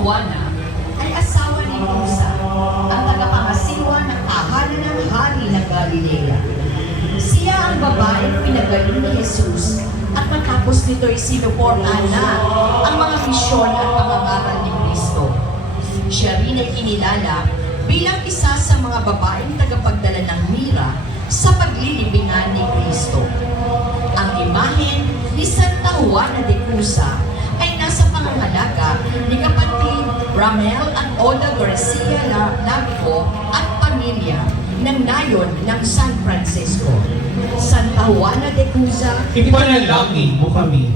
Juana ay asawa ni Cusa, ang tagapangasiwa ng tahanan ng hari ng Galilea. Siya ang babaeng pinagaling ni Jesus at matapos nito'y sinuportahan na ang mga misyon at pangangaral ni Kristo. Siya rin ay kinilala bilang isa sa mga babaeng tagapagdala ng mira sa paglilibingan ni Kristo. Ang imahen ni Santa Juana de Cusa ay nasa pangangalaga ni kapatid Ramel at Oda Garcia Lago at pamilya ng nayon ng San Francisco. Santa Juana de Cusa, Ipanalangin mo kami.